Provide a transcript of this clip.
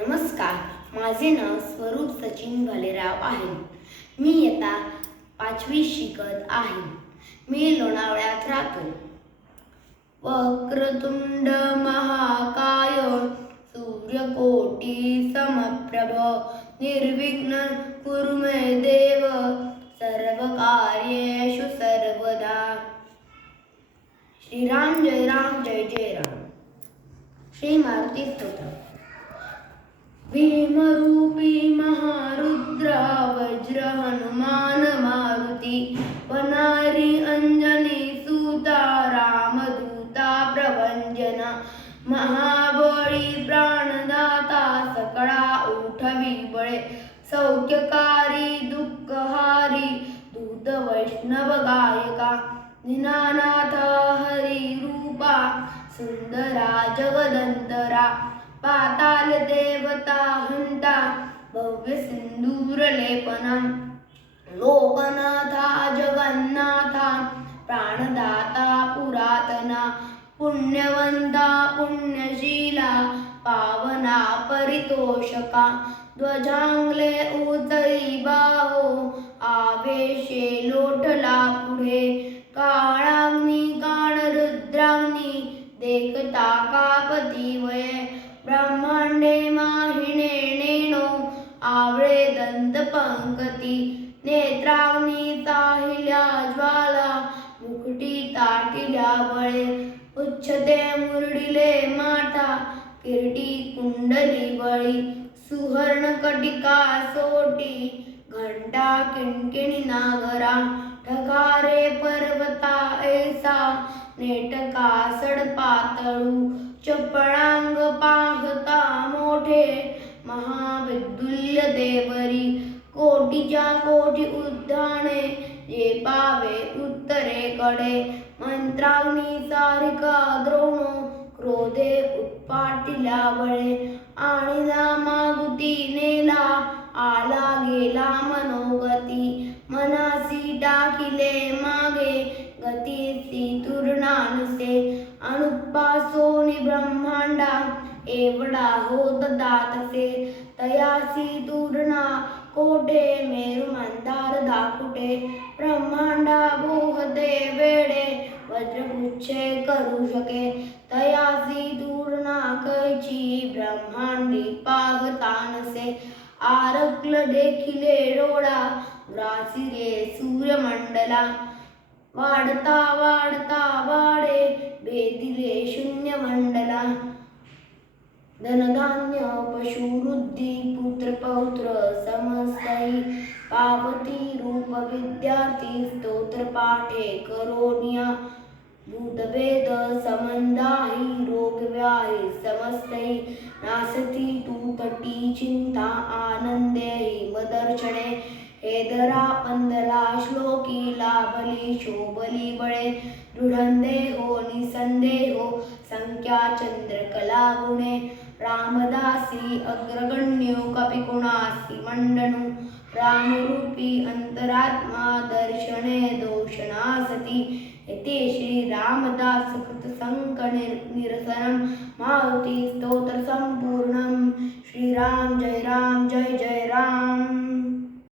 नमस्कार, माझे नाव स्वरूप सचिन भालेराव आहे. मी इयत्ता 5वी शिकत आहे. मी लोणावळ्यात राहतो. वक्रतुंड महाकाय सूर्यकोटी समप्रभ निर्विघ्न कुरु मे देव सर्वकार्येषु सर्वदा. श्रीराम जय राम जय जय राम. श्री मारुती स्तोत्र. भीमरूपी महारुद्र वज्र हनुमान मारुती वनारी अंजनी सूता रामदूता प्रभंजना महाबळी प्राणदाता सकळा उठवी बळे सौख्यकारी दुःखहारी दूत वैष्णव गायका दीनानाथ हरी रूपा सुंदरा जगदंतरा पाताल देवता हंता भव्य सिंदूर लेपना लोकनाथा जगन्नाथा प्राणदाता पुरातना पुण्यवंता पुण्यशीला पावना परितोषका ध्वजांगले उतरी बाहो आवेशे लोटला पुढे काळाग्नी काळ रुद्राग्नी देखता कापती वये ब्रह्मांडे माहिने नेणो आवळे दंत पंकती नेत्राग्नी ताहिल्या ज्वाला मुकुटी ताटिल्या बळे उच्छते मुरडिले माता किरटी कुंडली बळी सुवर्ण कटिका सोटी घंटा किणकिणी नागरा ढगारे पर्वता ऐसा नेटका सडपातळू चपळांग पाहता मोठे महाविदुल्य देवरी कोटीच्या कोटी उद्याने जे पावे उत्तरेकडे मंत्राग्नी सारिका द्रोणो क्रोधे उत्पाटिल्या बळे आणिला मागुती नेला आला गेला मनोगती मनासी टाकिले मागे गतीसी तुरणानुसे अनुपासोनी ब्रह्मांडा एवढा होत दातसे तयासी तुरणा कोठे मेरु मंदार दाकुटे ब्रह्मांडा बोहते वेडे वज्रपुच्छे करू शके तयासी तुरणा कैची ब्रह्मांडी पाहतानसे आरक्ल देखिले डोळा ग्रासिरे सूर्यमंडला वाढता वाढता वाडे भेदिले शून्य मंडला धनधान्य पशुवृद्धी पुत्र पौत्र समस्तही पावती रूप विद्यार्थी स्तोत्र पाठे करोनिया भूतभेद संबंधाही रोग व्याही समस्तही नासती तू तटी चिंता आनंदेही मदर्शने हेदरा पंदला श्लोकी लाभली शोभली बळे दृढंदेहो निसंदेहो संख्या चंद्रकला गुणे रामदासी अग्रगण्यो कपिकुणासी मंडनु रामरूपी अंतरात्मा दर्शने दोषणासती इति श्री रामदास कृत संक निरसनम मारुती स्तोत्र संपूर्णम. श्रीराम जय राम जय जय राम.